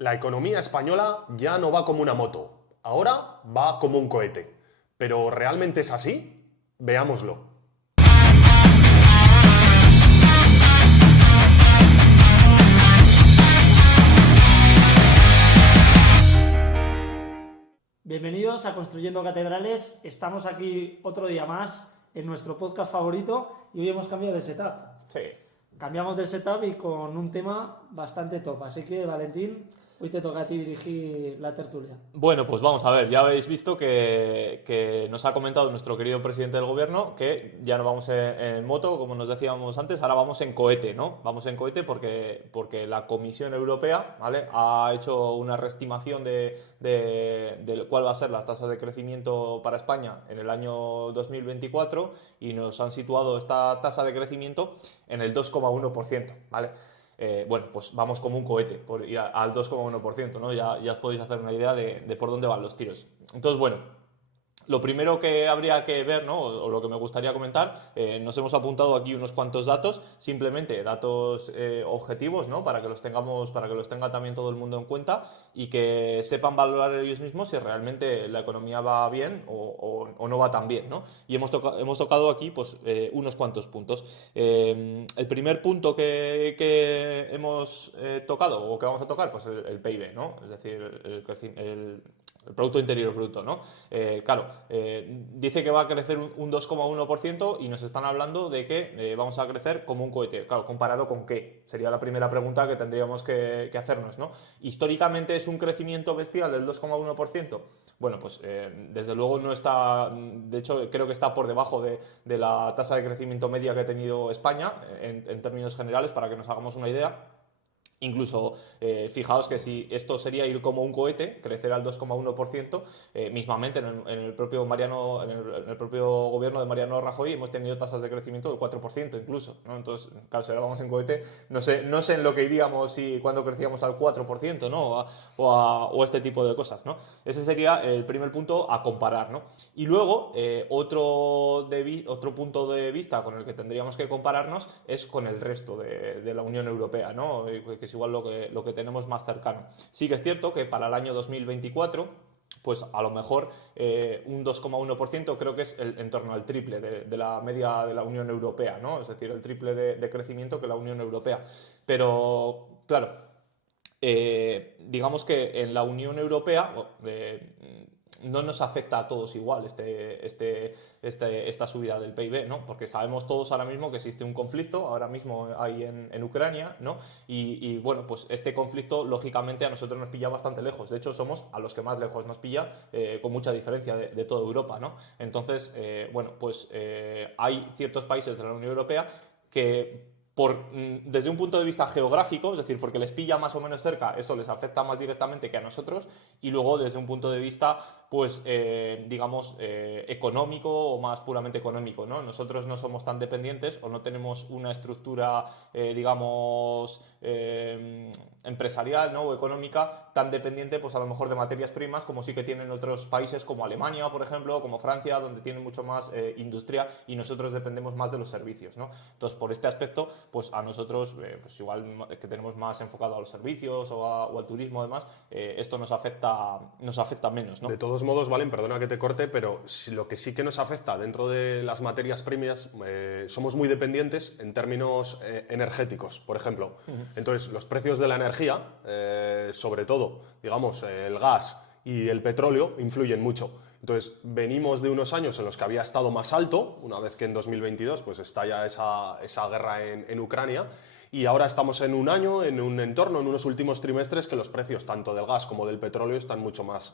La economía española ya no va como una moto, ahora va como un cohete. ¿Pero realmente es así? Veámoslo. Bienvenidos a Construyendo Catedrales. Estamos aquí otro día más en nuestro podcast favorito y hoy hemos cambiado de setup. Sí. Cambiamos de setup y con un tema bastante top. Así que, Valentín, hoy te toca a ti dirigir la tertulia. Bueno, pues vamos a ver, ya habéis visto que nos ha comentado nuestro querido presidente del gobierno que ya no vamos en moto, como nos decíamos antes, ahora vamos en cohete, ¿no? Vamos en cohete porque la Comisión Europea, ¿vale?, ha hecho una reestimación de cuál va a ser las tasas de crecimiento para España en el año 2024 y nos han situado esta tasa de crecimiento en el 2,1%, ¿vale? Bueno, pues vamos como un cohete por ir al 2,1%, ¿no? Ya os podéis hacer una idea de por dónde van los tiros. Entonces, bueno, lo primero que habría que ver, ¿no?, o lo que me gustaría comentar, nos hemos apuntado aquí unos cuantos datos, simplemente datos objetivos, ¿no?, para que los tenga también todo el mundo en cuenta y que sepan valorar ellos mismos si realmente la economía va bien o no va tan bien, ¿no? Y hemos tocado aquí pues unos cuantos puntos. El primer punto que hemos tocado o que vamos a tocar, pues el PIB, ¿no? Es decir, el Producto Interior Bruto, ¿no? Dice que va a crecer un 2,1% y nos están hablando de que vamos a crecer como un cohete. Claro, ¿comparado con qué? Sería la primera pregunta que tendríamos que hacernos, ¿no? ¿Históricamente es un crecimiento bestial del 2,1%? Bueno, pues desde luego no está, de hecho creo que está por debajo de la tasa de crecimiento media que ha tenido España en términos generales, para que nos hagamos una idea. Incluso, fijaos que si esto sería ir como un cohete, crecer al 2,1%, mismamente en el propio en el propio gobierno de Mariano Rajoy hemos tenido tasas de crecimiento del 4% incluso, ¿no? Entonces, claro, si ahora vamos en cohete, no sé en lo que iríamos cuando crecíamos al 4%, ¿no? O este tipo de cosas, ¿no? Ese sería el primer punto a comparar, ¿no? Y luego, otro punto de vista con el que tendríamos que compararnos es con el resto de la Unión Europea, ¿no? Que es igual lo que tenemos más cercano. Sí que es cierto que para el año 2024, pues a lo mejor un 2,1% creo que es en torno al triple de la media de la Unión Europea, ¿no? Es decir, el triple de crecimiento que la Unión Europea. Pero, claro, digamos que en la Unión Europea no nos afecta a todos igual esta subida del PIB, ¿no? Porque sabemos todos ahora mismo que existe un conflicto, ahora mismo hay en Ucrania, ¿no? Y bueno, pues este conflicto lógicamente a nosotros nos pilla bastante lejos. De hecho, somos a los que más lejos nos pilla, con mucha diferencia de toda Europa, ¿no? Entonces, bueno, pues hay ciertos países de la Unión Europea que desde un punto de vista geográfico, es decir, porque les pilla más o menos cerca, eso les afecta más directamente que a nosotros, y luego desde un punto de vista, pues, digamos, económico o más puramente económico, ¿no? Nosotros no somos tan dependientes o no tenemos una estructura, digamos, empresarial, ¿no?, o económica tan dependiente, pues a lo mejor de materias primas, como sí que tienen otros países como Alemania, por ejemplo, como Francia, donde tienen mucho más industria y nosotros dependemos más de los servicios, ¿no? Entonces, por este aspecto, pues a nosotros, pues igual que tenemos más enfocado a los servicios o al turismo, además, esto nos afecta menos, ¿no? De todos modos, Valen, perdona que te corte, pero lo que sí que nos afecta dentro de las materias primas, somos muy dependientes en términos energéticos, por ejemplo. Entonces, los precios de la energía, sobre todo, digamos, el gas y el petróleo, influyen mucho. Entonces, venimos de unos años en los que había estado más alto, una vez que en 2022 pues estalla esa guerra en Ucrania, y ahora estamos en un año, en un entorno, en unos últimos trimestres, que los precios tanto del gas como del petróleo están mucho más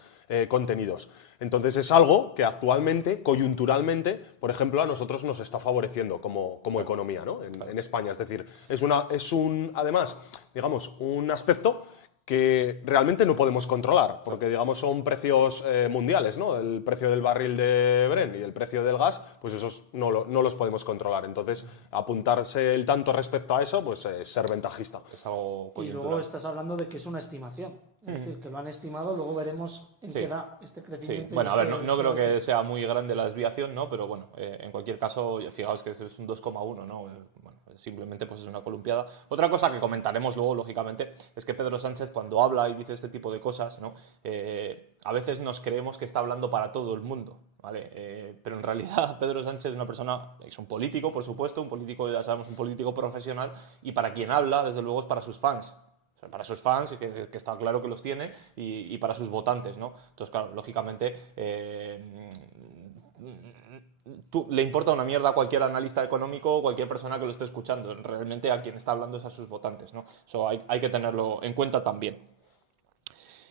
contenidos. Entonces es algo que actualmente, coyunturalmente, por ejemplo, a nosotros nos está favoreciendo como economía, ¿no? En España. Es decir, además, digamos, un aspecto que realmente no podemos controlar, porque digamos son precios mundiales, ¿no? El precio del barril de Brent y el precio del gas, pues esos no los podemos controlar. Entonces, apuntarse el tanto respecto a eso, pues es ser ventajista. Es algo coyuntural. Y luego estás hablando de que es una estimación, es decir, que lo han estimado, luego veremos en qué da este crecimiento. Sí. Bueno, a ver, no creo que sea muy grande la desviación, ¿no? Pero bueno, en cualquier caso, fijaos que es un 2,1, ¿no? Bueno, simplemente pues es una columpiada. Otra cosa que comentaremos luego, lógicamente, es que Pedro Sánchez, cuando habla y dice este tipo de cosas, ¿no? A veces nos creemos que está hablando para todo el mundo, ¿vale? Pero en realidad Pedro Sánchez es una persona, es un político, por supuesto, un político, ya sabemos, un político profesional, y para quien habla, desde luego, es para sus fans. O sea, para sus fans, que está claro que los tiene, y para sus votantes, ¿no? Entonces, claro, lógicamente, le importa una mierda a cualquier analista económico o cualquier persona que lo esté escuchando. Realmente a quien está hablando es a sus votantes, ¿no? Eso hay que tenerlo en cuenta también.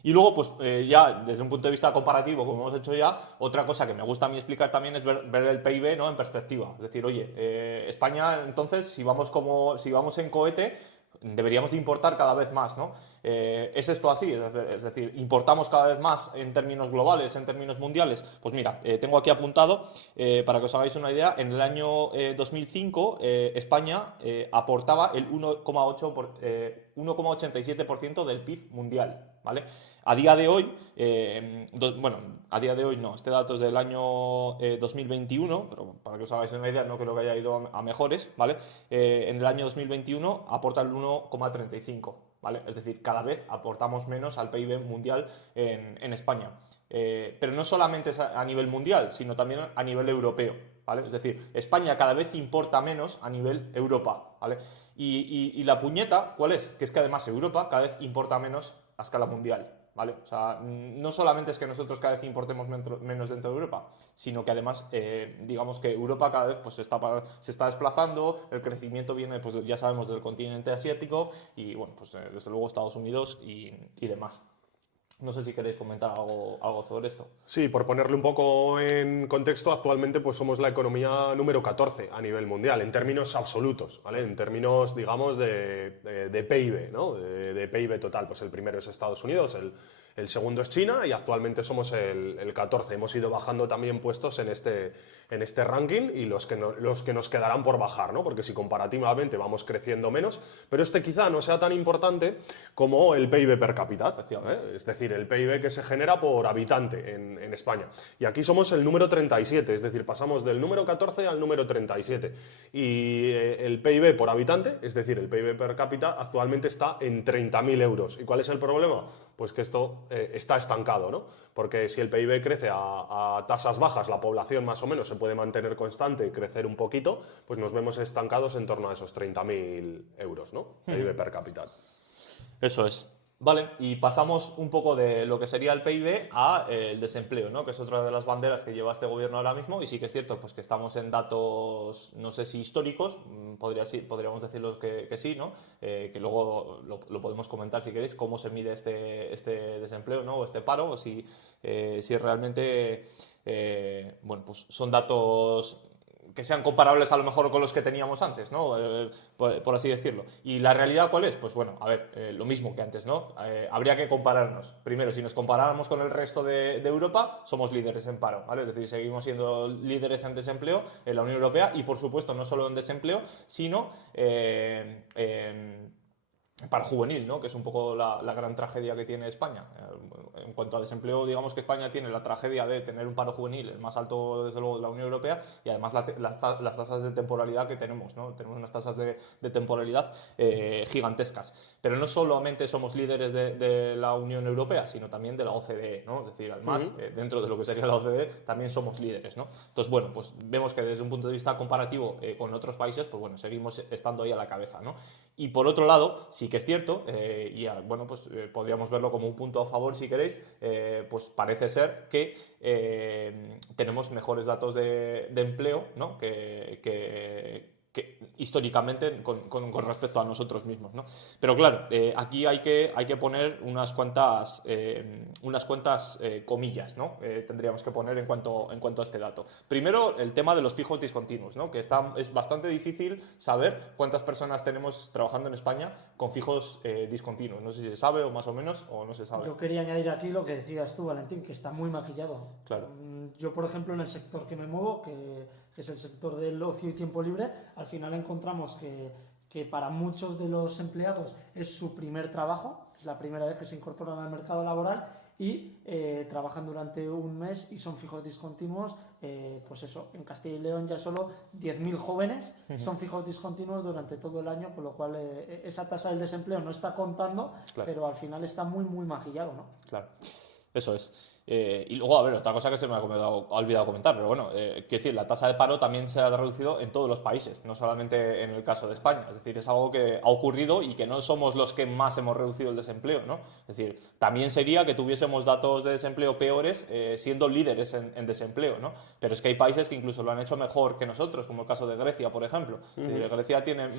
Y luego, pues ya desde un punto de vista comparativo, como hemos hecho ya, otra cosa que me gusta a mí explicar también es ver el PIB, ¿no? En perspectiva. Es decir, oye, España, entonces, si vamos en cohete, deberíamos de importar cada vez más, ¿no? ¿Es esto así? Es decir, ¿importamos cada vez más en términos globales, en términos mundiales? Pues mira, tengo aquí apuntado, para que os hagáis una idea, en el año 2005 España aportaba el 1,87% del PIB mundial, ¿vale? A día de hoy, a día de hoy no, este dato es del año 2021, pero para que os hagáis una idea, no creo que haya ido a mejores, ¿vale? En el año 2021 aporta el 1,35%, ¿vale? Es decir, cada vez aportamos menos al PIB mundial en España. Pero no solamente es a nivel mundial, sino también a nivel europeo, ¿vale? Es decir, España cada vez importa menos a nivel Europa, ¿vale? Y la puñeta, ¿cuál es? Que es que además Europa cada vez importa menos a escala mundial, ¿vale? O sea, no solamente es que nosotros cada vez importemos menos dentro de Europa, sino que además, digamos que Europa cada vez pues, se está desplazando, el crecimiento viene, pues ya sabemos, del continente asiático y, bueno, pues desde luego Estados Unidos y demás. No sé si queréis comentar algo sobre esto. Sí, por ponerle un poco en contexto, actualmente pues somos la economía número 14 a nivel mundial, en términos absolutos, ¿vale? En términos, digamos, de PIB, ¿no? De PIB total, pues el primero es Estados Unidos, el segundo es China y actualmente somos el 14. Hemos ido bajando también puestos en este ranking y los que nos quedarán por bajar, ¿no? Porque si comparativamente vamos creciendo menos, pero este quizá no sea tan importante como el PIB per cápita, ¿eh? Es decir, el PIB que se genera por habitante en España. Y aquí somos el número 37, es decir, pasamos del número 14 al número 37. Y el PIB por habitante, es decir, el PIB per cápita, actualmente está en 30.000 euros. ¿Y cuál es el problema? Pues que esto está estancado, ¿no? Porque si el PIB crece a tasas bajas, la población más o menos se puede mantener constante y crecer un poquito, pues nos vemos estancados en torno a esos 30.000 euros, ¿no? PIB per cápita. Eso es. Vale, y pasamos un poco de lo que sería el PIB a el desempleo, ¿no? Que es otra de las banderas que lleva este gobierno ahora mismo, y sí que es cierto pues que estamos en datos, no sé si históricos, podríamos decirlos que sí, ¿no? Que luego lo podemos comentar si queréis, cómo se mide este desempleo, ¿no? O este paro, o si realmente bueno, pues son datos que sean comparables a lo mejor con los que teníamos antes, ¿no? Por así decirlo. ¿Y la realidad cuál es? Pues bueno, a ver, lo mismo que antes, ¿no? Habría que compararnos. Primero, si nos comparáramos con el resto de Europa, somos líderes en paro, ¿vale? Es decir, seguimos siendo líderes en desempleo en la Unión Europea y, por supuesto, no solo en desempleo, sino paro juvenil, ¿no? Que es un poco la gran tragedia que tiene España. En cuanto a desempleo, digamos que España tiene la tragedia de tener un paro juvenil, el más alto, desde luego, de la Unión Europea, y además las tasas de temporalidad que tenemos, ¿no? Tenemos unas tasas de temporalidad gigantescas. Pero no solamente somos líderes de la Unión Europea, sino también de la OCDE, ¿no? Es decir, además, dentro de lo que sería la OCDE, también somos líderes, ¿no? Entonces, bueno, pues vemos que desde un punto de vista comparativo con otros países, pues bueno, seguimos estando ahí a la cabeza, ¿no? Y por otro lado, sí que es cierto, y bueno, pues podríamos verlo como un punto a favor si queréis, pues parece ser que tenemos mejores datos de empleo, ¿no? que históricamente con respecto a nosotros mismos, ¿no? Pero claro, aquí hay que poner unas cuantas comillas, ¿no? Tendríamos que poner en cuanto a este dato. Primero, el tema de los fijos discontinuos, ¿no? Que es bastante difícil saber cuántas personas tenemos trabajando en España con fijos discontinuos. No sé si se sabe o más o menos, o no se sabe. Yo quería añadir aquí lo que decías tú, Valentín, que está muy maquillado. Claro. Yo, por ejemplo, en el sector que me muevo, que es el sector del ocio y tiempo libre, al final encontramos que para muchos de los empleados es su primer trabajo. O Es la primera vez que se incorporan al mercado laboral y trabajan durante un mes y son fijos discontinuos. Pues eso, en Castilla y León ya solo 10.000 jóvenes son fijos discontinuos durante todo el año, con lo cual esa tasa del desempleo no está contando, Claro. pero al final está muy, muy maquillado, ¿no? Claro, eso es. Y luego, a ver, otra cosa que se me ha olvidado comentar, pero bueno, quiero decir, la tasa de paro también se ha reducido en todos los países, no solamente en el caso de España. Es decir, es algo que ha ocurrido y que no somos los que más hemos reducido el desempleo, ¿no? Es decir, también sería que tuviésemos datos de desempleo peores siendo líderes en desempleo, ¿no? Pero es que hay países que incluso lo han hecho mejor que nosotros, como el caso de Grecia, por ejemplo. Es decir, Grecia tiene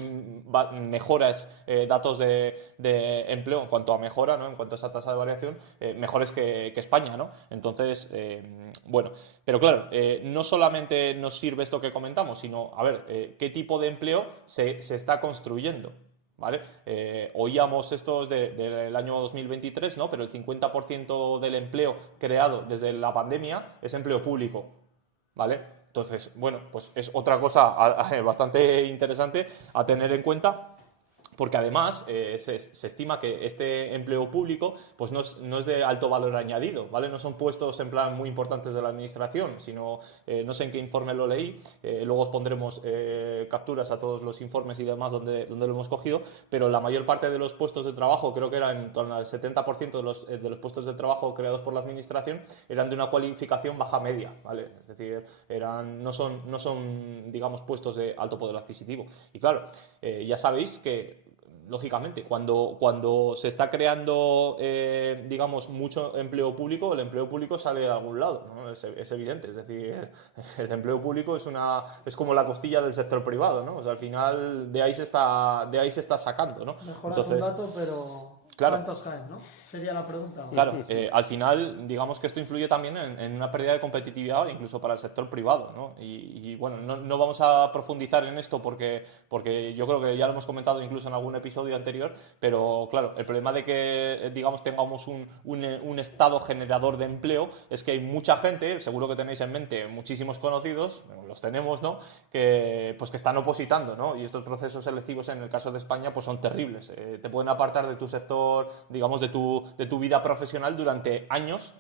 mejoras, datos de empleo en cuanto a mejora, ¿no? En cuanto a esa tasa de variación, mejores que España, ¿no? Entonces, bueno, pero claro, no solamente nos sirve esto que comentamos, sino, a ver, qué tipo de empleo se está construyendo, ¿vale? Oíamos estos del año 2023, ¿no? Pero el 50% del empleo creado desde la pandemia es empleo público, ¿vale? Entonces, bueno, pues es otra cosa bastante interesante a tener en cuenta. Porque además se estima que este empleo público pues no es de alto valor añadido, ¿vale? No son puestos en plan muy importantes de la administración, sino, no sé en qué informe lo leí, luego os pondremos capturas a todos los informes y demás donde lo hemos cogido, pero la mayor parte de los puestos de trabajo, creo que era en torno al 70% de los puestos de trabajo creados por la administración, eran de una cualificación baja media, ¿vale? Es decir, no son, digamos, puestos de alto poder adquisitivo. Y claro, ya sabéis que lógicamente, cuando se está creando, digamos, mucho empleo público, el empleo público sale de algún lado, ¿no? Es evidente. Es decir, el empleo público es como la costilla del sector privado, ¿no? O sea, al final de ahí se está sacando, ¿no? Mejoras un dato, pero claro, ¿cuántos caen, no? Sería la pregunta. Claro, al final, digamos que esto influye también en una pérdida de competitividad incluso para el sector privado, ¿no? Y bueno, no vamos a profundizar en esto porque yo creo que ya lo hemos comentado incluso en algún episodio anterior, pero claro, el problema de que, digamos, tengamos un estado generador de empleo es que hay mucha gente, seguro que tenéis en mente muchísimos conocidos, los tenemos, ¿no? Que están opositando, ¿no? Y estos procesos selectivos en el caso de España pues son terribles. Te pueden apartar de tu sector, digamos, de tu vida profesional durante años,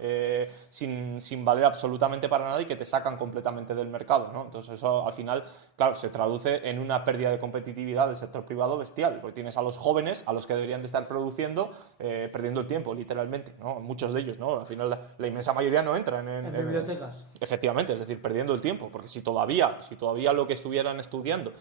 sin valer absolutamente para nada y que te sacan completamente del mercado, ¿no? Entonces eso al final, claro, se traduce en una pérdida de competitividad del sector privado bestial, porque tienes a los jóvenes, a los que deberían de estar produciendo, perdiendo el tiempo, literalmente, ¿no? Muchos de ellos, ¿no? Al final la inmensa mayoría no entran en bibliotecas. Efectivamente, es decir, perdiendo el tiempo, porque si todavía lo que estuvieran estudiando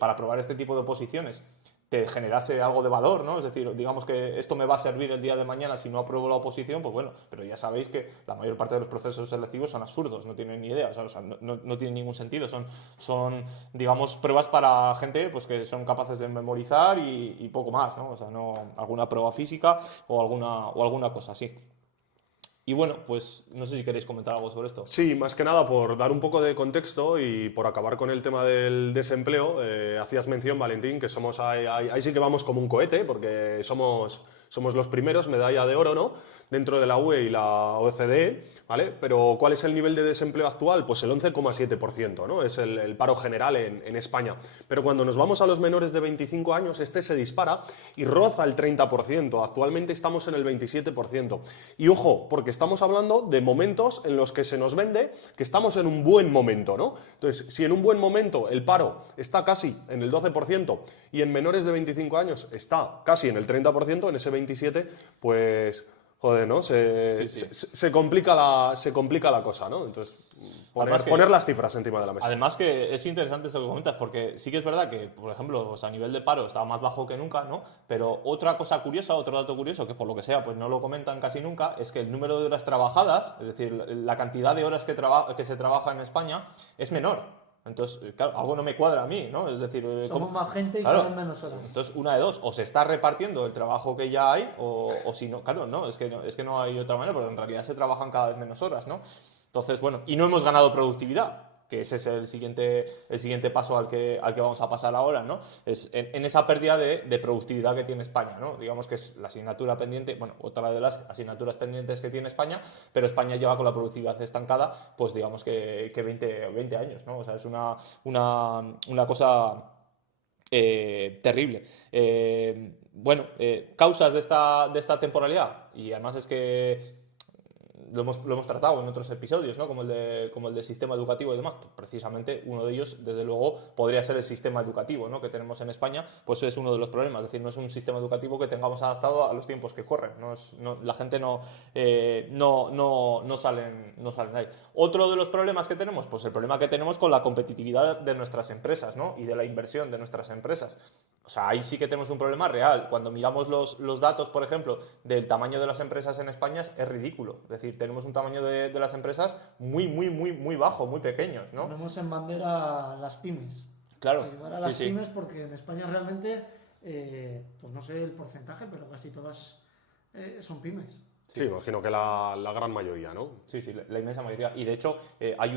para probar este tipo de oposiciones te generase algo de valor, ¿no? Es decir, digamos que esto me va a servir el día de mañana si no apruebo la oposición, pues bueno, pero ya sabéis que la mayor parte de los procesos selectivos son absurdos, no tienen ni idea, o sea, no tienen ningún sentido, son, digamos, pruebas para gente pues que son capaces de memorizar y poco más, ¿no? O sea, no alguna prueba física o alguna cosa así. Y bueno, pues no sé si queréis comentar algo sobre esto. Sí, más que nada por dar un poco de contexto y por acabar con el tema del desempleo, hacías mención, Valentín, que somos ahí sí que vamos como un cohete, porque somos los primeros, medalla de oro, ¿no? Dentro de la UE y la OCDE, ¿vale? Pero ¿cuál es el nivel de desempleo actual? Pues el 11,7%, ¿no? Es el paro general en España. Pero cuando nos vamos a los menores de 25 años, este se dispara y roza el 30%. Actualmente estamos en el 27%. Y ojo, porque estamos hablando de momentos en los que se nos vende que estamos en un buen momento, ¿no? Entonces, si en un buen momento el paro está casi en el 12% y en menores de 25 años está casi en el 30%, en ese 27%, pues... Joder, ¿no? Se complica la cosa, ¿no? Entonces, poner las cifras encima de la mesa. Además que es interesante esto que comentas, porque sí que es verdad que, por ejemplo, a nivel de paro está más bajo que nunca, ¿no? Pero otra cosa curiosa, otro dato curioso, que por lo que sea pues no lo comentan casi nunca, es que el número de horas trabajadas, es decir, la cantidad de horas que se trabaja en España, es menor. Entonces, claro, algo no me cuadra a mí, ¿no? Es decir, somos más gente y claro, quedan menos horas. Entonces, una de dos, o se está repartiendo el trabajo que ya hay, o si no, claro, no, es que no hay otra manera, pero en realidad se trabajan cada vez menos horas, ¿no? Entonces, bueno, y no hemos ganado productividad, que ese es el siguiente paso al que vamos a pasar ahora, ¿no? Es en esa pérdida de productividad que tiene España, ¿no? Digamos que es la asignatura pendiente, bueno, otra de las asignaturas pendientes que tiene España, pero España lleva con la productividad estancada, pues digamos que 20 años, ¿no? O sea, es una cosa terrible. causas de esta temporalidad, y además es que lo hemos tratado en otros episodios, ¿no? Como el de sistema educativo y demás. Pues precisamente uno de ellos, desde luego, podría ser el sistema educativo, ¿no? Que tenemos en España, pues es uno de los problemas. Es decir, no es un sistema educativo que tengamos adaptado a los tiempos que corren. La gente no salen ahí. Otro de los problemas que tenemos, pues el problema que tenemos con la competitividad de nuestras empresas, ¿no? Y de la inversión de nuestras empresas. O sea, ahí sí que tenemos un problema real. Cuando miramos los datos, por ejemplo, del tamaño de las empresas en España, es ridículo. Es decir, tenemos un tamaño de las empresas muy bajo, muy pequeños, ¿no? Ponemos en bandera las pymes. Claro. Ayudar a las pymes, porque en España realmente, pues no sé el porcentaje, pero casi todas son pymes. Sí, imagino que la gran mayoría, ¿no? Sí, la inmensa mayoría. Y de hecho, hay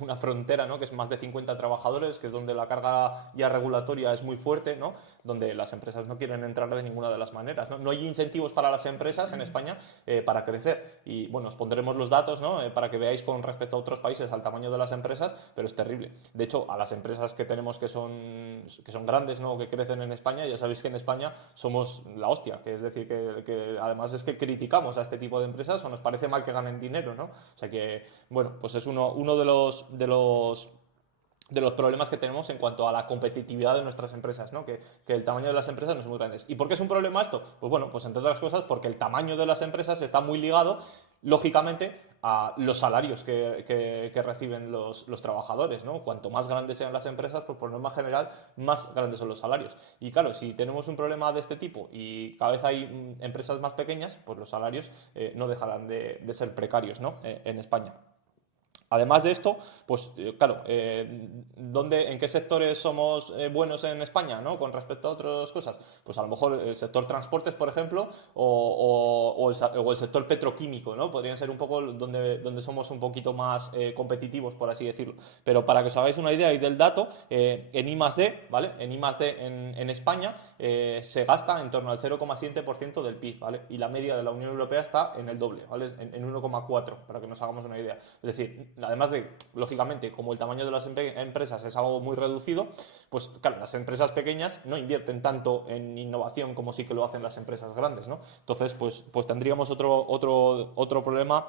una frontera, ¿no? Que es más de 50 trabajadores, que es donde la carga ya regulatoria es muy fuerte, ¿no? Donde las empresas no quieren entrar de ninguna de las maneras, ¿no? No hay incentivos para las empresas en España para crecer. Y bueno, os pondremos los datos, ¿no? Para que veáis con respecto a otros países al tamaño de las empresas, pero es terrible. De hecho, a las empresas que tenemos que son grandes, ¿no? Que crecen en España, ya sabéis que en España somos la hostia, que es decir, que además es que criticamos a este tipo de empresas o nos parece mal que ganen dinero, ¿no? O sea que, bueno, pues es uno de los problemas que tenemos en cuanto a la competitividad de nuestras empresas, ¿no? Que el tamaño de las empresas no es muy grande. ¿Y por qué es un problema esto? Pues bueno, pues entre otras cosas porque el tamaño de las empresas está muy ligado, lógicamente, a los salarios que reciben los trabajadores, ¿no? Cuanto más grandes sean las empresas, pues por norma general, más grandes son los salarios. Y claro, si tenemos un problema de este tipo y cada vez hay empresas más pequeñas, pues los salarios no dejarán de ser precarios, ¿no? En España. Además de esto, pues claro, ¿en qué sectores somos buenos en España, ¿no? Con respecto a otras cosas? Pues a lo mejor el sector transportes, por ejemplo, o el sector petroquímico, ¿no? Podrían ser un poco donde somos un poquito más competitivos, por así decirlo. Pero para que os hagáis una idea y del dato, en I+D, ¿vale? En I+D en España se gasta en torno al 0,7% del PIB, ¿vale? Y la media de la Unión Europea está en el doble, ¿vale? En 1,4, para que nos hagamos una idea. Es decir, además de, lógicamente, como el tamaño de las empresas es algo muy reducido, pues claro, las empresas pequeñas no invierten tanto en innovación como sí que lo hacen las empresas grandes, ¿no? Entonces, pues tendríamos otro problema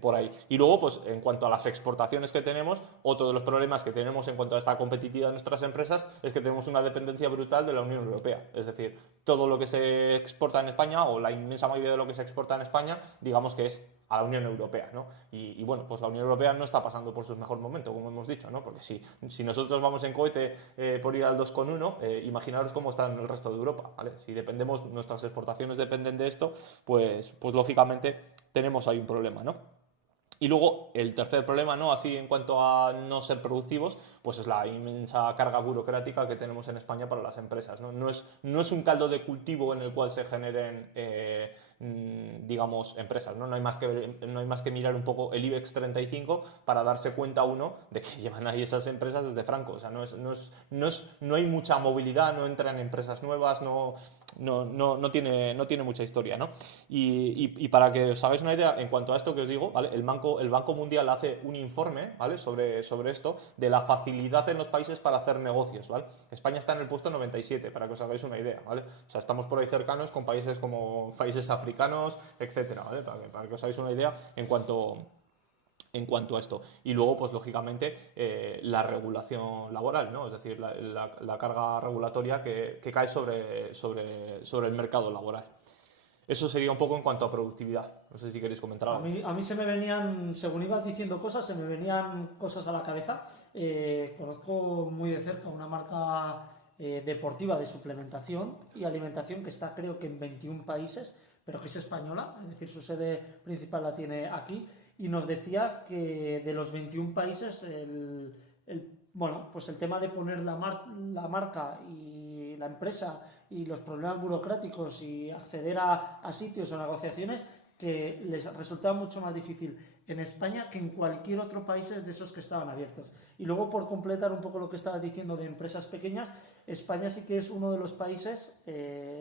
por ahí. Y luego, pues en cuanto a las exportaciones que tenemos, otro de los problemas que tenemos en cuanto a esta competitividad de nuestras empresas es que tenemos una dependencia brutal de la Unión Europea. Es decir, todo lo que se exporta en España, o la inmensa mayoría de lo que se exporta en España, digamos que es a la Unión Europea, ¿no? Y bueno, pues la Unión Europea no está pasando por su mejor momento, como hemos dicho, ¿no? Porque si nosotros vamos en cohete por ir al 2,1, imaginaros cómo está en el resto de Europa, ¿vale? Si nuestras exportaciones dependen de esto, pues lógicamente tenemos ahí un problema, ¿no? Y luego el tercer problema, ¿no? Así en cuanto a no ser productivos, pues es la inmensa carga burocrática que tenemos en España para las empresas, ¿no? No es un caldo de cultivo en el cual se generen digamos, empresas, ¿no? No hay más que mirar un poco el IBEX 35 para darse cuenta uno de que llevan ahí esas empresas desde Franco. O sea, no hay mucha movilidad, no entran empresas nuevas, no tiene mucha historia, ¿no? Y para que os hagáis una idea, en cuanto a esto que os digo, ¿vale? El Banco Mundial hace un informe, ¿vale? sobre esto, de la facilidad en los países para hacer negocios, ¿vale? España está en el puesto 97, para que os hagáis una idea, ¿vale? O sea, estamos por ahí cercanos con países como países africanos, etcétera, ¿vale? Para que os hagáis una idea en cuanto a esto. Y luego, pues lógicamente, la regulación laboral, ¿no? Es decir, la carga regulatoria que cae sobre el mercado laboral. Eso sería un poco en cuanto a productividad. No sé si queréis comentar algo. A mí se me venían, según ibas diciendo cosas, se me venían cosas a la cabeza. Conozco muy de cerca una marca deportiva de suplementación y alimentación que está, creo que en 21 países, pero que es española, es decir, su sede principal la tiene aquí. Y nos decía que de los 21 países, pues el tema de poner la marca y la empresa y los problemas burocráticos y acceder a sitios o negociaciones, que les resultaba mucho más difícil en España que en cualquier otro país de esos que estaban abiertos. Y luego, por completar un poco lo que estabas diciendo de empresas pequeñas, España sí que es uno de los países,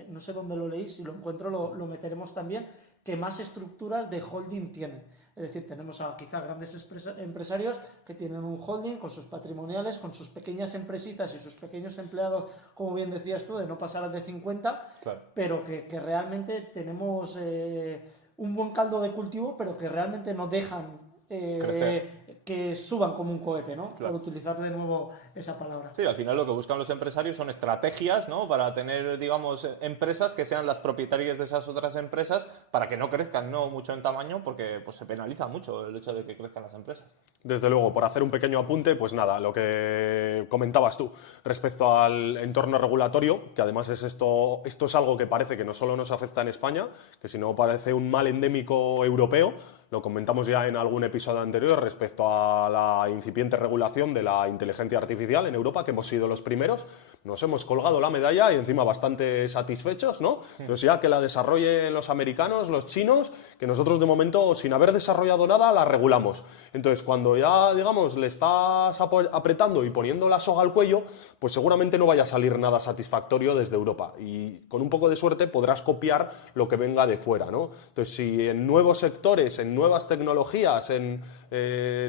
no sé dónde lo leí, si lo encuentro lo meteremos también, que más estructuras de holding tiene. Es decir, tenemos a quizá grandes empresarios que tienen un holding con sus patrimoniales, con sus pequeñas empresitas y sus pequeños empleados, como bien decías tú, de no pasar de 50, claro, pero que realmente tenemos un buen caldo de cultivo, pero que realmente no dejan que suban como un cohete, ¿no? Claro. Por utilizar de nuevo esa palabra. Sí, al final lo que buscan los empresarios son estrategias, ¿no? Para tener, digamos, empresas que sean las propietarias de esas otras empresas para que no crezcan, no mucho en tamaño, porque pues se penaliza mucho el hecho de que crezcan las empresas. Desde luego, por hacer un pequeño apunte, pues nada, lo que comentabas tú respecto al entorno regulatorio, que además es esto es algo que parece que no solo nos afecta en España, que si no parece un mal endémico europeo. Lo comentamos ya en algún episodio anterior respecto a la incipiente regulación de la inteligencia artificial en Europa, que hemos sido los primeros. Nos hemos colgado la medalla y encima bastante satisfechos, ¿no? Entonces ya que la desarrollen los americanos, los chinos, que nosotros de momento, sin haber desarrollado nada, la regulamos. Entonces cuando ya, digamos, le estás apretando y poniendo la soga al cuello, pues seguramente no vaya a salir nada satisfactorio desde Europa. Y con un poco de suerte podrás copiar lo que venga de fuera, ¿no? Entonces si en nuevos sectores, en nuevas tecnologías, en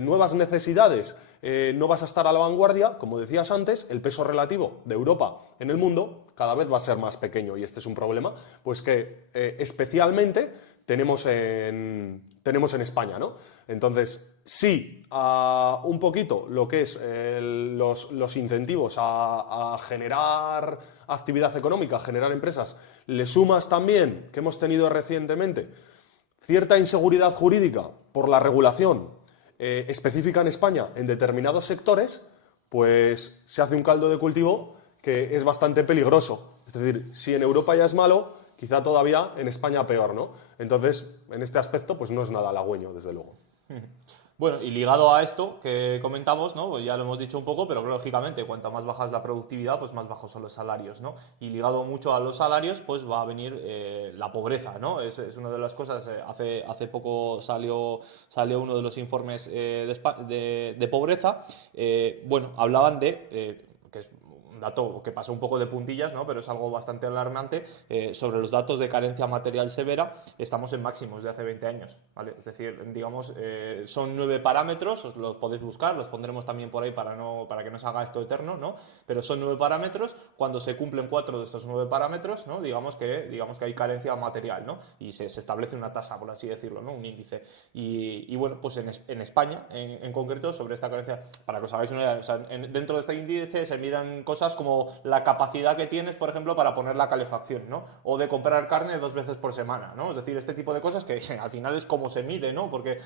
nuevas necesidades, no vas a estar a la vanguardia, como decías antes, el peso relativo de Europa en el mundo cada vez va a ser más pequeño y este es un problema pues que especialmente tenemos en España, ¿no? Entonces, sí, un poquito lo que es los incentivos a generar actividad económica, a generar empresas, le sumas también, que hemos tenido recientemente, cierta inseguridad jurídica por la regulación específica en España en determinados sectores, pues se hace un caldo de cultivo que es bastante peligroso. Es decir, si en Europa ya es malo, quizá todavía en España peor, ¿no? Entonces, en este aspecto, pues no es nada halagüeño, desde luego. Bueno, y ligado a esto que comentamos, ¿no? Pues ya lo hemos dicho un poco, pero lógicamente cuanto más baja es la productividad, pues más bajos son los salarios, ¿no? Y ligado mucho a los salarios, pues va a venir la pobreza, ¿no? Es una de las cosas, hace poco salió uno de los informes de pobreza, bueno, hablaban de, que es dato que pasó un poco de puntillas, ¿no? Pero es algo bastante alarmante, sobre los datos de carencia material severa. Estamos en máximos de hace 20 años, ¿vale? Es decir, digamos, son 9 parámetros, os los podéis buscar, los pondremos también por ahí para que no se haga esto eterno, ¿no? Pero son 9 parámetros, cuando se cumplen 4 de estos 9 parámetros, ¿no? Digamos que hay carencia material, ¿no? Y se establece una tasa, por así decirlo, ¿no? Un índice. Y bueno, pues en España, en concreto, sobre esta carencia, para que os hagáis una idea, o sea, dentro de este índice se miran cosas como la capacidad que tienes, por ejemplo, para poner la calefacción, ¿no? O de comprar carne 2 veces por semana, ¿no? Es decir, este tipo de cosas que al final es como se mide, ¿no? Porque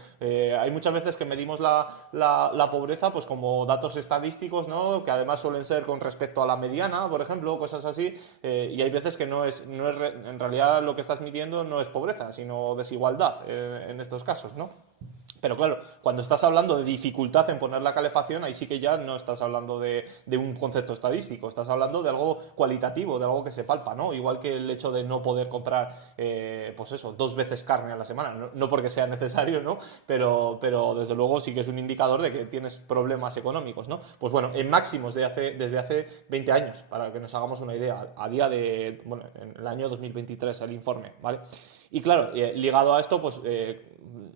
hay muchas veces que medimos la pobreza pues como datos estadísticos, ¿no? Que además suelen ser con respecto a la mediana, por ejemplo, cosas así, y hay veces que en realidad lo que estás midiendo no es pobreza, sino desigualdad en estos casos, ¿no? Pero claro, cuando estás hablando de dificultad en poner la calefacción, ahí sí que ya no estás hablando de un concepto estadístico, estás hablando de algo cualitativo, de algo que se palpa, ¿no? Igual que el hecho de no poder comprar, pues eso, 2 veces carne a la semana, no porque sea necesario, ¿no? Pero desde luego sí que es un indicador de que tienes problemas económicos, ¿no? Pues bueno, en máximos desde hace 20 años, para que nos hagamos una idea, a día de, bueno, en el año 2023 el informe, ¿vale? Y claro, ligado a esto, pues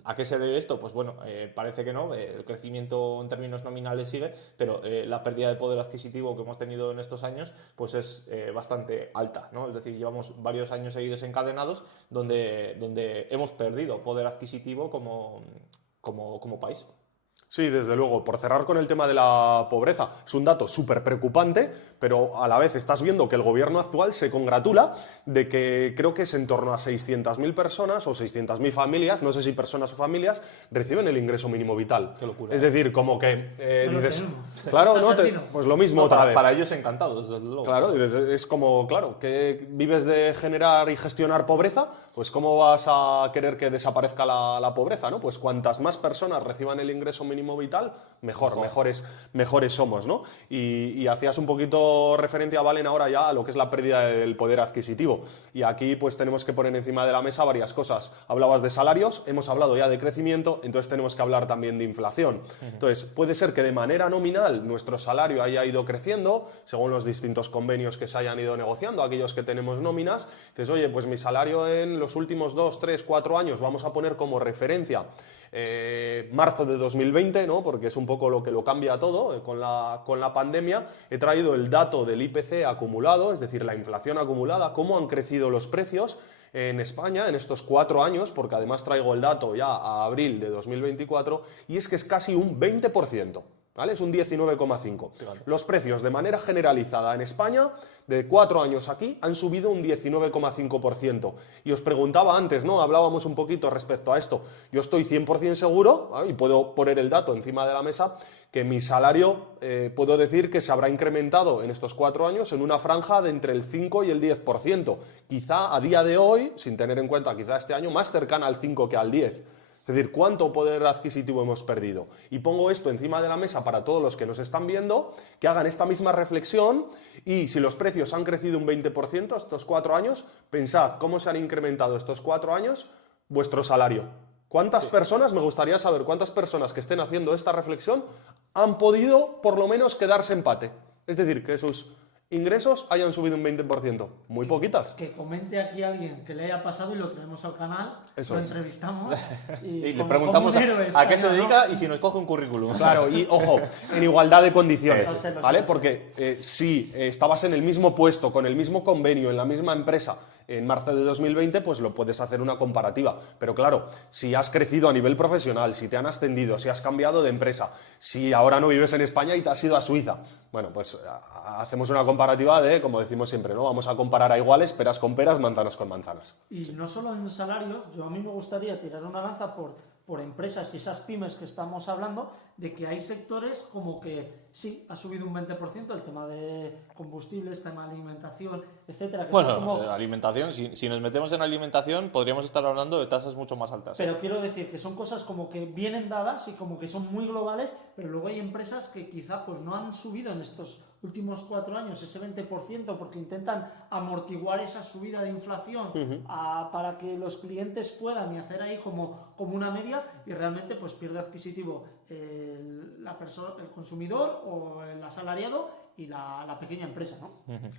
¿a qué se debe esto? Pues bueno, parece que no, el crecimiento en términos nominales sigue, pero la pérdida de poder adquisitivo que hemos tenido en estos años pues es bastante alta, ¿no? Es decir, llevamos varios años seguidos encadenados donde hemos perdido poder adquisitivo como país. Sí, desde luego. Por cerrar con el tema de la pobreza, es un dato súper preocupante, pero a la vez estás viendo que el gobierno actual se congratula de que creo que es en torno a 600.000 personas o 600.000 familias, no sé si personas o familias, reciben el ingreso mínimo vital. Qué locura. Es decir, como que dices, claro, no, pues lo mismo otra vez. Para ellos encantados, desde luego. Claro, es como, claro, que vives de generar y gestionar pobreza, pues ¿cómo vas a querer que desaparezca la pobreza, ¿no? Pues cuantas más personas reciban el ingreso mínimo vital, mejores somos, ¿no? Y hacías un poquito referencia, Valen, ahora ya a lo que es la pérdida del poder adquisitivo. Y aquí pues tenemos que poner encima de la mesa varias cosas. Hablabas de salarios, hemos hablado ya de crecimiento, entonces tenemos que hablar también de inflación. Entonces, puede ser que de manera nominal nuestro salario haya ido creciendo, según los distintos convenios que se hayan ido negociando, aquellos que tenemos nóminas. Entonces, oye, pues mi salario en los los últimos 2, 3, 4 años, vamos a poner como referencia marzo de 2020, ¿no? Porque es un poco lo que lo cambia todo con la pandemia. He traído el dato del IPC acumulado, es decir, la inflación acumulada, cómo han crecido los precios en España en estos 4 años, porque además traigo el dato ya a abril de 2024, y es que es casi un 20%. ¿Vale? Es un 19,5%. Los precios de manera generalizada en España, de 4 años aquí, han subido un 19,5%. Y os preguntaba antes, ¿no? Hablábamos un poquito respecto a esto. Yo estoy 100% seguro, y puedo poner el dato encima de la mesa, que mi salario, puedo decir que se habrá incrementado en estos 4 años en una franja de entre el 5 y el 10%. Quizá a día de hoy, sin tener en cuenta quizá este año, más cercana al 5 que al 10%. Es decir, ¿cuánto poder adquisitivo hemos perdido? Y pongo esto encima de la mesa para todos los que nos están viendo, que hagan esta misma reflexión y si los precios han crecido un 20% estos 4 años, pensad cómo se han incrementado estos 4 años vuestro salario. ¿Cuántas personas, me gustaría saber, cuántas personas que estén haciendo esta reflexión han podido por lo menos quedarse empate? Es decir, que sus ingresos hayan subido un 20%. Muy poquitas. Que comente aquí a alguien que le haya pasado y lo traemos al canal, Eso lo es. entrevistamos y le preguntamos a qué se dedica y si nos coge un currículum. Claro, y ojo, en igualdad de condiciones, Lo sé. ¿vale? Porque si estabas en el mismo puesto, con el mismo convenio, en la misma empresa, en marzo de 2020, pues lo puedes hacer una comparativa. Pero claro, si has crecido a nivel profesional, si te han ascendido, si has cambiado de empresa, si ahora no vives en España y te has ido a Suiza, bueno, pues hacemos una comparativa de, como decimos siempre, ¿no? Vamos a comparar a iguales, peras con peras, manzanas con manzanas. Y no solo en salarios, a mí me gustaría tirar una lanza por empresas y esas pymes que estamos hablando, de que hay sectores como que sí, ha subido un 20% el tema de combustibles, tema de alimentación, etcétera. Que Bueno, como... alimentación, si nos metemos en alimentación, podríamos estar hablando de tasas mucho más altas. Pero quiero decir que son cosas como que vienen dadas y como que son muy globales, pero luego hay empresas que quizá pues no han subido en estos últimos 4 años ese 20% porque intentan amortiguar esa subida de inflación para que los clientes puedan y hacer ahí como una media y realmente pues pierde adquisitivo el consumidor o el asalariado y la pequeña empresa, ¿no?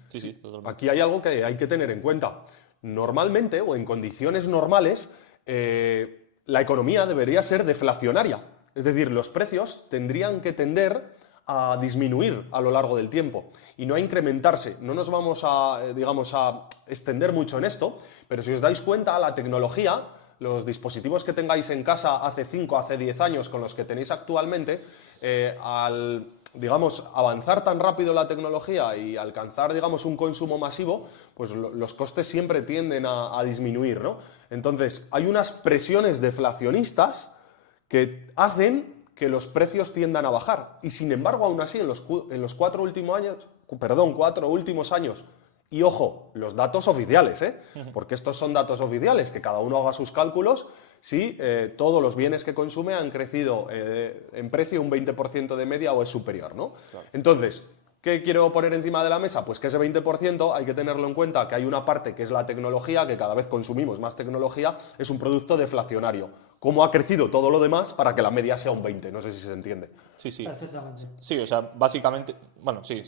Sí, totalmente. Aquí hay algo que hay que tener en cuenta. Normalmente, o en condiciones normales, la economía debería ser deflacionaria. Es decir, los precios tendrían que tender a disminuir a lo largo del tiempo y no a incrementarse. No nos vamos a extender mucho en esto, pero si os dais cuenta, la tecnología, los dispositivos que tengáis en casa hace 5, hace 10 años con los que tenéis actualmente, al avanzar tan rápido la tecnología y alcanzar, un consumo masivo, pues los costes siempre tienden a disminuir, ¿no? Entonces, hay unas presiones deflacionistas que hacen que los precios tiendan a bajar. Y sin embargo, aún así, en los 4 últimos años, y ojo, los datos oficiales, porque estos son datos oficiales, que cada uno haga sus cálculos, si todos los bienes que consume han crecido en precio un 20% de media o es superior, ¿no? Claro. Entonces, ¿qué quiero poner encima de la mesa? Pues que ese 20% hay que tenerlo en cuenta, que hay una parte que es la tecnología, que cada vez consumimos más tecnología, es un producto deflacionario. ¿Cómo ha crecido todo lo demás para que la media sea un 20%? No sé si se entiende. Sí. Perfectamente. Sí, o sea, básicamente... Bueno, sí.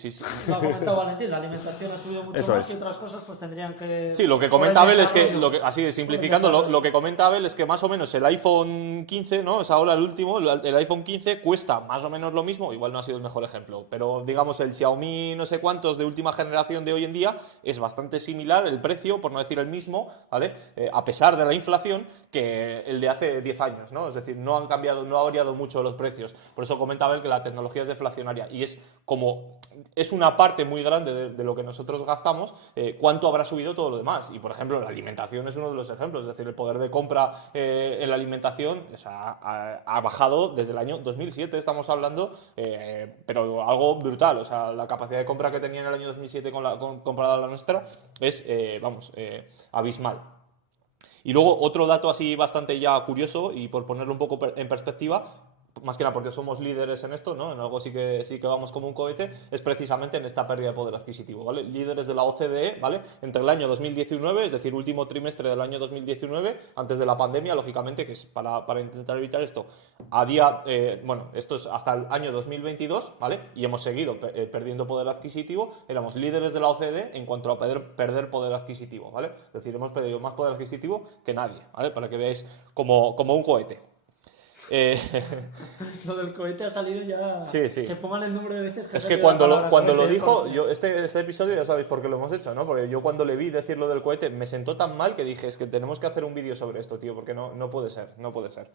Lo ha comentado Valentín, la alimentación ha subido mucho Eso más es. y otras cosas pues tendrían que... Sí, lo que comenta Abel es que, así simplificando, lo que comenta Abel es que más o menos el iPhone 15, ¿no? Es ahora el último, el iPhone 15 cuesta más o menos lo mismo, igual no ha sido el mejor ejemplo, pero digamos el Xiaomi no sé cuántos de última generación de hoy en día es bastante similar el precio, por no decir el mismo, ¿vale? A pesar de la inflación, que el de hace 10 años, ¿no? Es decir, no han cambiado, no ha variado mucho los precios. Por eso comentaba él que la tecnología es deflacionaria y es una parte muy grande de lo que nosotros gastamos, cuánto habrá subido todo lo demás. Y, por ejemplo, la alimentación es uno de los ejemplos. Es decir, el poder de compra en la alimentación ha bajado desde el año 2007, estamos hablando, pero algo brutal. O sea, la capacidad de compra que tenía en el año 2007 comparada a la nuestra es, abismal. Y luego otro dato así bastante ya curioso y por ponerlo un poco en perspectiva, más que nada porque somos líderes en esto, ¿no? En algo sí que vamos como un cohete, es precisamente en esta pérdida de poder adquisitivo, ¿vale? Líderes de la OCDE, ¿vale? Entre el año 2019, es decir, último trimestre del año 2019, antes de la pandemia, lógicamente, que es para intentar evitar esto, esto es hasta el año 2022, ¿vale? Y hemos seguido perdiendo poder adquisitivo, éramos líderes de la OCDE en cuanto a perder poder adquisitivo, ¿vale? Es decir, hemos perdido más poder adquisitivo que nadie, ¿vale? Para que veáis como un cohete. Lo del cohete ha salido ya. Sí, sí. Que pongan el número de veces que es se que ha cuando quedado lo cohete, dijo, porque- yo este episodio ya sabéis por qué lo hemos hecho, ¿no? Porque yo cuando le vi decir lo del cohete me sentó tan mal que dije, es que tenemos que hacer un vídeo sobre esto, tío, porque no puede ser, no puede ser.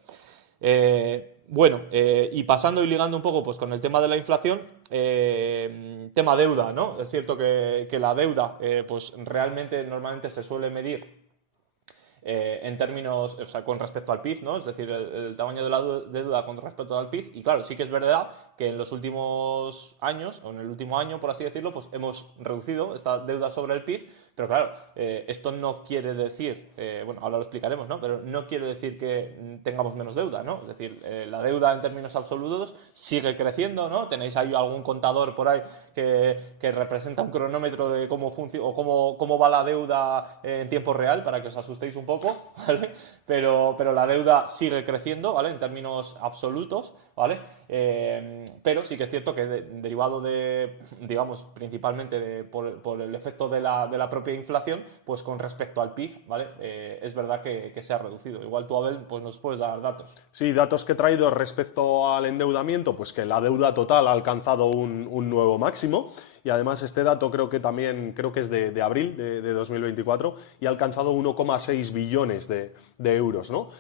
Y pasando y ligando un poco pues, con el tema de la inflación, tema deuda, ¿no? Es cierto que la deuda pues realmente normalmente se suele medir en términos, o sea, con respecto al PIB, ¿no? Es decir, el tamaño de la deuda con respecto al PIB. Y claro, sí que es verdad que en los últimos años, o en el último año, por así decirlo, pues hemos reducido esta deuda sobre el PIB. Pero claro, esto no quiere decir, ahora lo explicaremos, ¿no? Pero no quiere decir que tengamos menos deuda, ¿no? Es decir, la deuda en términos absolutos sigue creciendo, ¿no? Tenéis ahí algún contador por ahí que representa un cronómetro de cómo funciona o cómo va la deuda en tiempo real, para que os asustéis un poco, ¿vale? Pero la deuda sigue creciendo, ¿vale? En términos absolutos, ¿vale? Pero sí que es cierto que derivado de, digamos, principalmente por el efecto de la propia inflación, pues con respecto al PIB, ¿vale? Es verdad que se ha reducido. Igual tú, Abel, pues nos puedes dar datos. Sí, datos que he traído respecto al endeudamiento, pues que la deuda total ha alcanzado un nuevo máximo. Y además este dato creo que es de abril de 2024 y ha alcanzado 1,6 billones de euros, ¿no?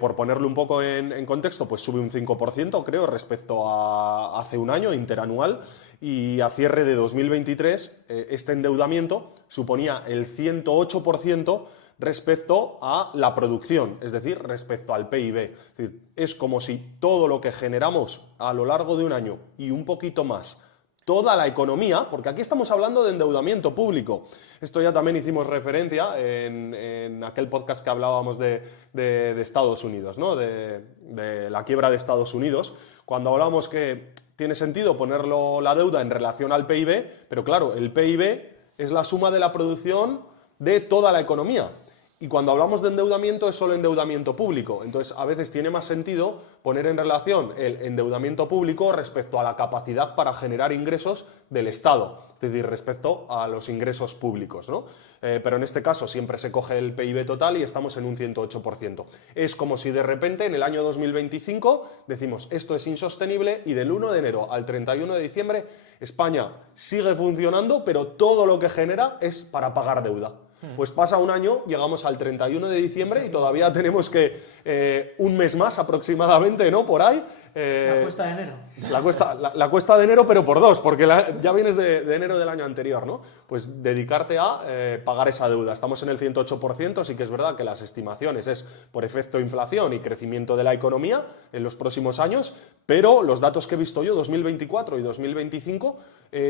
Por ponerlo un poco en contexto, pues sube un 5%, creo, respecto a hace un año, interanual, y a cierre de 2023 este endeudamiento suponía el 108% respecto a la producción, es decir, respecto al PIB. Es decir, es como si todo lo que generamos a lo largo de un año y un poquito más, toda la economía, porque aquí estamos hablando de endeudamiento público. Esto ya también hicimos referencia en aquel podcast que hablábamos de Estados Unidos, ¿no? De la quiebra de Estados Unidos, cuando hablábamos que tiene sentido ponerlo la deuda en relación al PIB, pero claro, el PIB es la suma de la producción de toda la economía. Y cuando hablamos de endeudamiento es solo endeudamiento público. Entonces, a veces tiene más sentido poner en relación el endeudamiento público respecto a la capacidad para generar ingresos del Estado, es decir, respecto a los ingresos públicos, ¿no? Pero en este caso siempre se coge el PIB total y estamos en un 108%. Es como si de repente en el año 2025 decimos esto es insostenible y del 1 de enero al 31 de diciembre España sigue funcionando, pero todo lo que genera es para pagar deuda. Pues pasa un año, llegamos al 31 de diciembre y todavía tenemos que un mes más aproximadamente, ¿no? Por ahí. La cuesta de enero. La cuesta de enero, pero por dos, porque ya vienes de enero del año anterior, ¿no? Pues dedicarte a pagar esa deuda. Estamos en el 108%, sí que es verdad que las estimaciones es por efecto inflación y crecimiento de la economía en los próximos años, pero los datos que he visto yo, 2024 y 2025,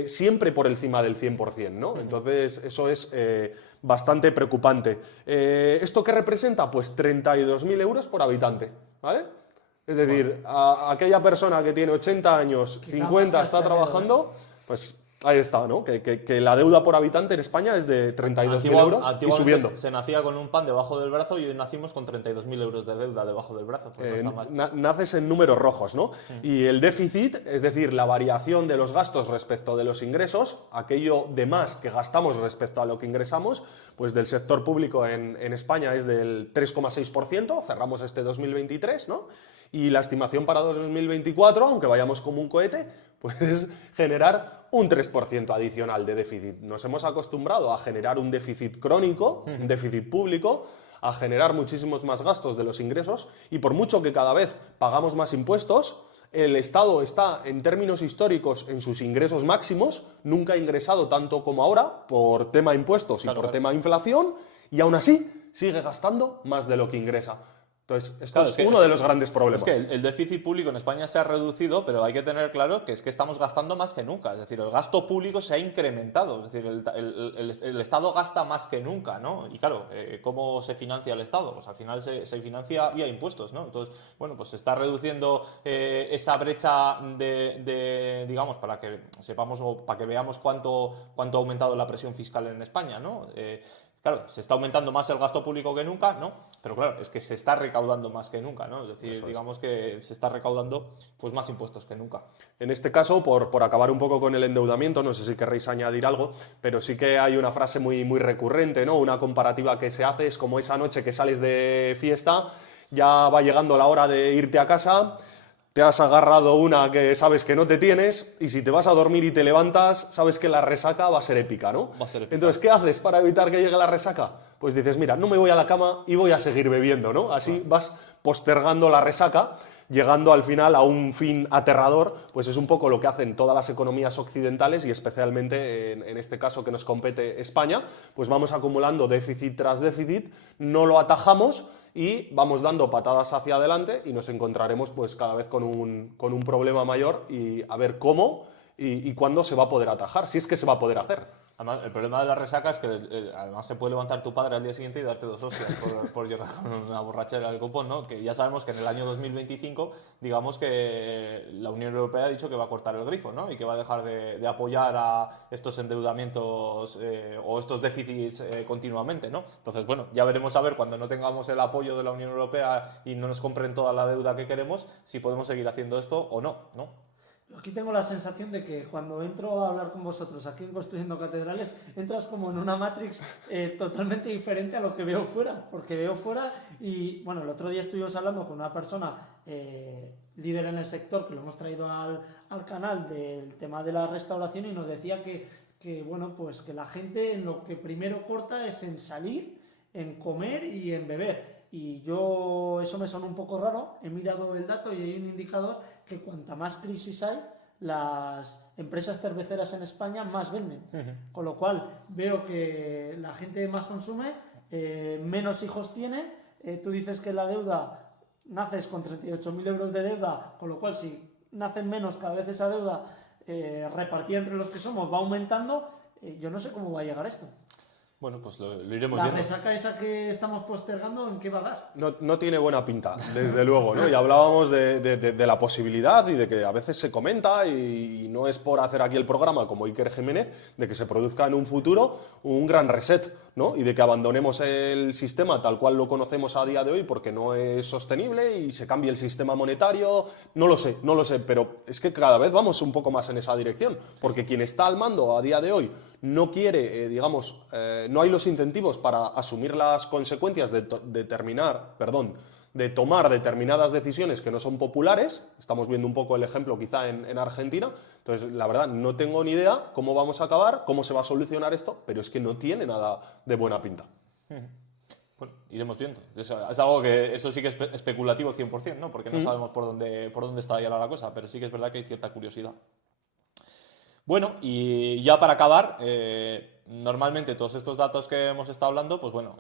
siempre por encima del 100%, ¿no? Entonces, eso es bastante preocupante. ¿Esto qué representa? Pues 32.000 euros por habitante, ¿vale? Es decir, a aquella persona que tiene 80 años, 50 está trabajando, pues ahí está, ¿no? Que la deuda por habitante en España es de 32.000 euros y subiendo. Se nacía con un pan debajo del brazo y hoy nacimos con 32.000 euros de deuda debajo del brazo. Pues no está mal. Naces en números rojos, ¿no? Y el déficit, es decir, la variación de los gastos respecto de los ingresos, aquello de más que gastamos respecto a lo que ingresamos, pues del sector público en España es del 3,6%, cerramos este 2023, ¿no? Y la estimación para 2024, aunque vayamos como un cohete, pues es generar un 3% adicional de déficit. Nos hemos acostumbrado a generar un déficit crónico, un déficit público, a generar muchísimos más gastos de los ingresos y por mucho que cada vez pagamos más impuestos, el Estado está en términos históricos en sus ingresos máximos, nunca ha ingresado tanto como ahora por tema impuestos y por tema inflación y aún así sigue gastando más de lo que ingresa. Entonces, esto Claro, es uno de los grandes problemas. Es que el déficit público en España se ha reducido, pero hay que tener claro que es que estamos gastando más que nunca. Es decir, el gasto público se ha incrementado. Es decir, el Estado gasta más que nunca, ¿no? Y claro, ¿cómo se financia el Estado? Pues al final se financia vía impuestos, ¿no? Entonces, bueno, pues se está reduciendo esa brecha digamos, para que sepamos o para que veamos cuánto ha aumentado la presión fiscal en España, ¿no? Claro, se está aumentando más el gasto público que nunca, ¿no? Pero claro, es que se está recaudando más que nunca, ¿no? Es decir, digamos que se está recaudando pues más impuestos que nunca. En este caso, por acabar un poco con el endeudamiento, no sé si querréis añadir algo, pero sí que hay una frase muy, muy recurrente, ¿no? Una comparativa que se hace es como esa noche que sales de fiesta, ya va llegando la hora de irte a casa, te has agarrado una que sabes que no te tienes y si te vas a dormir y te levantas, sabes que la resaca va a ser épica, ¿no? Va a ser épica. Entonces, ¿qué haces para evitar que llegue la resaca? Pues dices, mira, no me voy a la cama y voy a seguir bebiendo, ¿no? Así vas postergando la resaca, llegando al final a un fin aterrador, pues es un poco lo que hacen todas las economías occidentales y especialmente en este caso que nos compete España, pues vamos acumulando déficit tras déficit, no lo atajamos y vamos dando patadas hacia adelante y nos encontraremos pues cada vez con un problema mayor y a ver cómo y cuándo se va a poder atajar, si es que se va a poder hacer. Además, el problema de la resaca es que además se puede levantar tu padre al día siguiente y darte 2 hostias por llegar con una borrachera del copón, ¿no? Que ya sabemos que en el año 2025, digamos que la Unión Europea ha dicho que va a cortar el grifo, ¿no? Y que va a dejar de apoyar a estos endeudamientos o estos déficits continuamente, ¿no? Entonces, bueno, ya veremos a ver cuando no tengamos el apoyo de la Unión Europea y no nos compren toda la deuda que queremos, si podemos seguir haciendo esto o no, ¿no? Aquí tengo la sensación de que cuando entro a hablar con vosotros aquí en Construyendo Catedrales, entras como en una Matrix totalmente diferente a lo que veo fuera. Porque veo fuera y, bueno, el otro día estuvimos hablando con una persona líder en el sector, que lo hemos traído al canal, del tema de la restauración y nos decía que, bueno, pues que la gente en lo que primero corta es en salir, en comer y en beber. Y yo, eso me suena un poco raro, he mirado el dato y hay un indicador que cuanta más crisis hay, las empresas cerveceras en España más venden. Con lo cual veo que la gente más consume, menos hijos tiene. Tú dices que la deuda, naces con 38.000 euros de deuda, con lo cual si nacen menos, cada vez esa deuda repartida entre los que somos va aumentando. Yo no sé cómo va a llegar esto. Bueno, pues lo iremos La viendo. resaca esa que estamos postergando, ¿en qué va a dar? No tiene buena pinta, desde luego, ¿no? Y hablábamos de la posibilidad y de que a veces se comenta, y no es por hacer aquí el programa como Iker Jiménez, de que se produzca en un futuro un gran reset, ¿no? Y de que abandonemos el sistema tal cual lo conocemos a día de hoy porque no es sostenible y se cambie el sistema monetario. No lo sé, pero es que cada vez vamos un poco más en esa dirección, porque quien está al mando a día de hoy no quiere, no hay los incentivos para asumir las consecuencias de tomar determinadas decisiones que no son populares. Estamos viendo un poco el ejemplo quizá en Argentina. Entonces, la verdad, no tengo ni idea cómo vamos a acabar, cómo se va a solucionar esto, pero es que no tiene nada de buena pinta. Bueno, iremos viendo. Es algo que eso sí que es especulativo 100%, ¿no? Porque no sabemos por dónde está ya la cosa, pero sí que es verdad que hay cierta curiosidad. Bueno, y ya para acabar, normalmente todos estos datos que hemos estado hablando, pues bueno,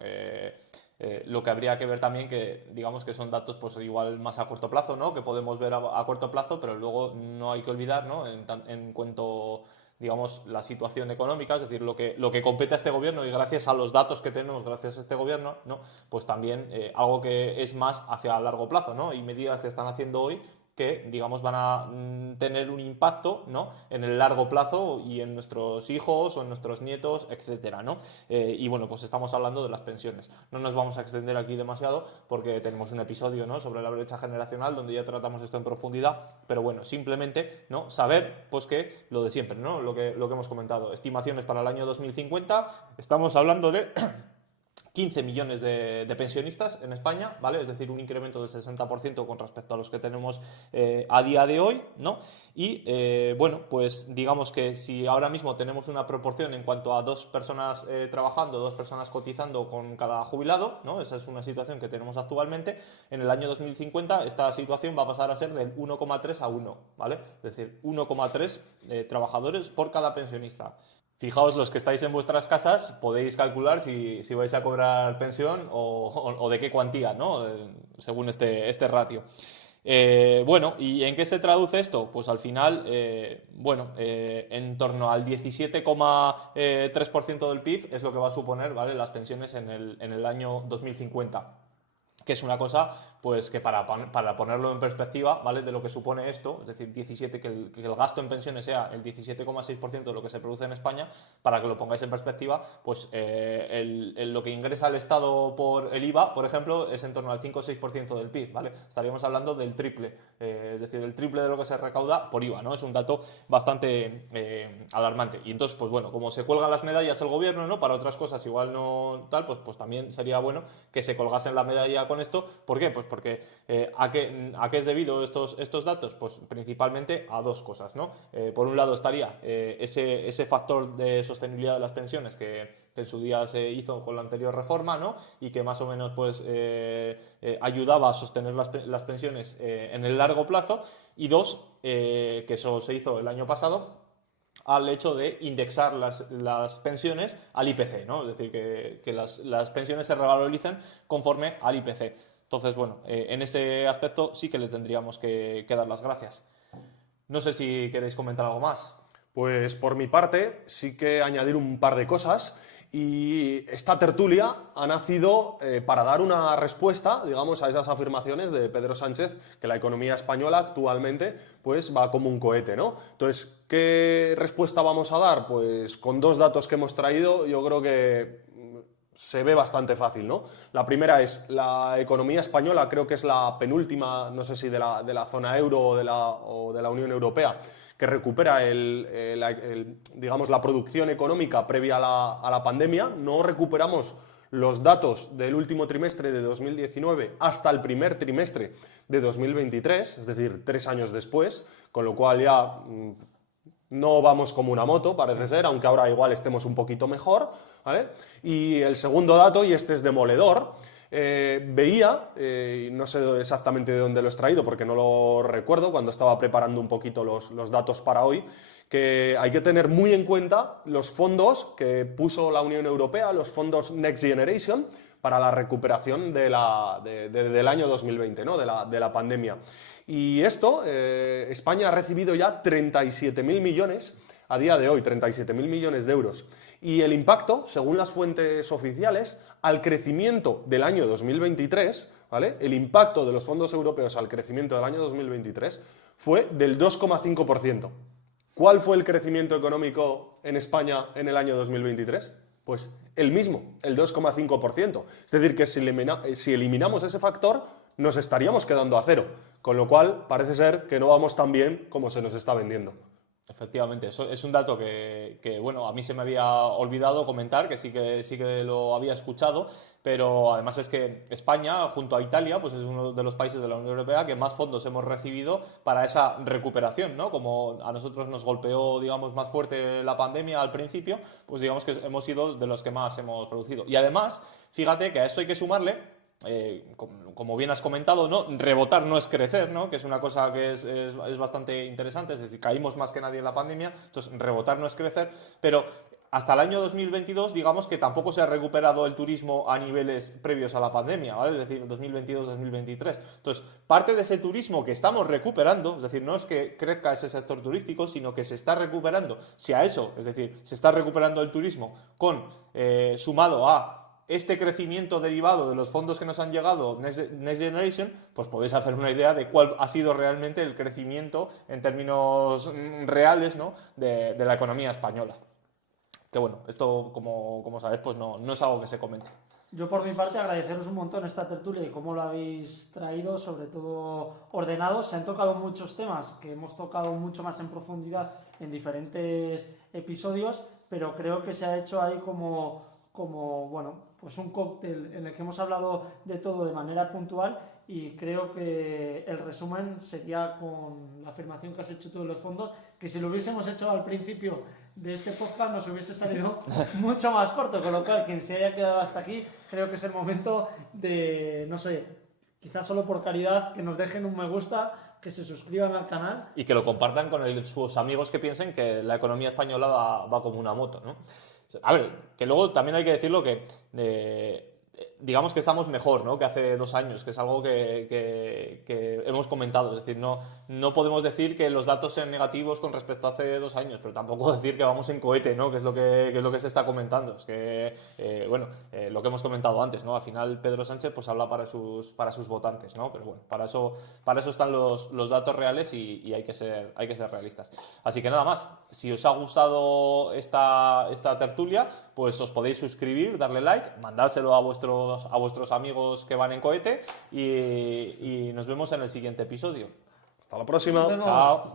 lo que habría que ver también que digamos que son datos pues igual más a corto plazo, ¿no? Que podemos ver a corto plazo, pero luego no hay que olvidar, ¿no? En cuanto digamos la situación económica, es decir, lo que compete a este gobierno, y gracias a los datos que tenemos gracias a este gobierno, ¿no? Pues también algo que es más hacia largo plazo, ¿no? Y medidas que están haciendo hoy que, digamos, van a tener un impacto, ¿no? En el largo plazo y en nuestros hijos o en nuestros nietos, etcétera, ¿no? Y bueno, pues estamos hablando de las pensiones. No nos vamos a extender aquí demasiado porque tenemos un episodio, ¿no? Sobre la brecha generacional donde ya tratamos esto en profundidad, pero bueno, simplemente, ¿no? Saber, pues que lo de siempre, ¿no? Lo que hemos comentado. Estimaciones para el año 2050, estamos hablando de 15 millones de pensionistas en España, ¿vale? Es decir, un incremento del 60% con respecto a los que tenemos a día de hoy, ¿no? Y, bueno, pues digamos que si ahora mismo tenemos una proporción en cuanto a 2 personas trabajando, 2 personas cotizando con cada jubilado, ¿no? Esa es una situación que tenemos actualmente. En el año 2050 esta situación va a pasar a ser del 1,3 a 1, ¿vale? Es decir, 1,3 trabajadores por cada pensionista. Fijaos, los que estáis en vuestras casas, podéis calcular si vais a cobrar pensión o de qué cuantía, ¿no? Según este ratio. Bueno, ¿y en qué se traduce esto? Pues al final, en torno al 17,3% del PIB es lo que va a suponer, ¿vale?, las pensiones en el año 2050. Que es una cosa, pues que para ponerlo en perspectiva, ¿vale?, de lo que supone esto, es decir, que el gasto en pensiones sea el 17,6% de lo que se produce en España, para que lo pongáis en perspectiva, pues lo que ingresa el Estado por el IVA, por ejemplo, es en torno al 5 o 6% del PIB, ¿vale? Estaríamos hablando del triple, es decir, el triple de lo que se recauda por IVA, ¿no? Es un dato bastante alarmante. Y entonces, pues bueno, como se cuelgan las medallas el gobierno, ¿no?, para otras cosas igual no tal, pues también sería bueno que se colgasen la medalla con esto. ¿Por qué? Pues porque ¿a qué es debido estos datos? Pues principalmente a dos cosas, ¿no? Por un lado estaría ese factor de sostenibilidad de las pensiones que en su día se hizo con la anterior reforma, ¿no?, y que más o menos pues ayudaba a sostener las pensiones en el largo plazo. Y dos, que eso se hizo el año pasado, al hecho de indexar las pensiones al IPC, ¿no? Es decir, que las pensiones se revaloricen conforme al IPC. Entonces, bueno, en ese aspecto sí que le tendríamos que dar las gracias. No sé si queréis comentar algo más. Pues por mi parte, sí que añadir un par de cosas. Y esta tertulia ha nacido para dar una respuesta, digamos, a esas afirmaciones de Pedro Sánchez, que la economía española actualmente pues va como un cohete, ¿no? Entonces, ¿qué respuesta vamos a dar? Pues con dos datos que hemos traído, yo creo que se ve bastante fácil, ¿no? La primera es la economía española, creo que es la penúltima, no sé si de la zona euro o de la Unión Europea, que recupera digamos, la producción económica previa a la pandemia. No recuperamos los datos del último trimestre de 2019 hasta el primer trimestre de 2023, es decir, 3 años después, con lo cual ya no vamos como una moto, parece ser, aunque ahora igual estemos un poquito mejor, ¿vale? Y el segundo dato, y este es demoledor, veía, no sé exactamente de dónde lo he extraído porque no lo recuerdo cuando estaba preparando un poquito los datos para hoy, que hay que tener muy en cuenta los fondos que puso la Unión Europea, los fondos Next Generation, para la recuperación del año 2020, ¿no?, de la pandemia. Y esto, España ha recibido ya 37.000 millones a día de hoy, 37.000 millones de euros. Y el impacto, según las fuentes oficiales, al crecimiento del año 2023, ¿vale?, el impacto de los fondos europeos al crecimiento del año 2023 fue del 2,5%. ¿Cuál fue el crecimiento económico en España en el año 2023? Pues el mismo, el 2,5%. Es decir, que si eliminamos ese factor, nos estaríamos quedando a cero. Con lo cual, parece ser que no vamos tan bien como se nos está vendiendo. Efectivamente, eso es un dato que, bueno, a mí se me había olvidado comentar, que sí que lo había escuchado, pero además es que España, junto a Italia, pues es uno de los países de la Unión Europea que más fondos hemos recibido para esa recuperación, ¿no? Como a nosotros nos golpeó, digamos, más fuerte la pandemia al principio, pues digamos que hemos sido de los que más hemos producido. Y además, fíjate que a eso hay que sumarle, como bien has comentado, ¿no?, rebotar no es crecer, ¿no?, que es una cosa que es bastante interesante. Es decir, caímos más que nadie en la pandemia, entonces rebotar no es crecer, pero hasta el año 2022, digamos que tampoco se ha recuperado el turismo a niveles previos a la pandemia, ¿vale? Es decir, 2022-2023. Entonces, parte de ese turismo que estamos recuperando, es decir, no es que crezca ese sector turístico, sino que se está recuperando. Si a eso, es decir, se está recuperando el turismo sumado a este crecimiento derivado de los fondos que nos han llegado, Next Generation, pues podéis hacer una idea de cuál ha sido realmente el crecimiento en términos reales, ¿no?, de la economía española. Que bueno, esto, como sabéis, pues no es algo que se comente. Yo por mi parte agradeceros un montón esta tertulia y cómo lo habéis traído, sobre todo ordenado. Se han tocado muchos temas que hemos tocado mucho más en profundidad en diferentes episodios, pero creo que se ha hecho ahí como bueno, pues un cóctel en el que hemos hablado de todo de manera puntual, y creo que el resumen sería con la afirmación que has hecho tú de los fondos, que si lo hubiésemos hecho al principio de este podcast nos hubiese salido mucho más corto, con lo cual quien se haya quedado hasta aquí, creo que es el momento de, no sé, quizás solo por caridad, que nos dejen un me gusta, que se suscriban al canal. Y que lo compartan con sus amigos que piensen que la economía española va como una moto, ¿no? A ver, que luego también hay que decirlo que digamos que estamos mejor, ¿no?, que hace 2 años, que es algo que hemos comentado. Es decir, no podemos decir que los datos sean negativos con respecto a hace 2 años, pero tampoco decir que vamos en cohete, ¿no?, que es lo que se está comentando. Es que, lo que hemos comentado antes, ¿no? Al final Pedro Sánchez pues habla para sus votantes, ¿no? Pero bueno, para eso están los datos reales y hay que ser realistas. Así que nada más, si os ha gustado esta tertulia, pues os podéis suscribir, darle like, mandárselo a vuestros amigos que van en cohete y nos vemos en el siguiente episodio. Hasta la próxima. Nos vemos. Chao.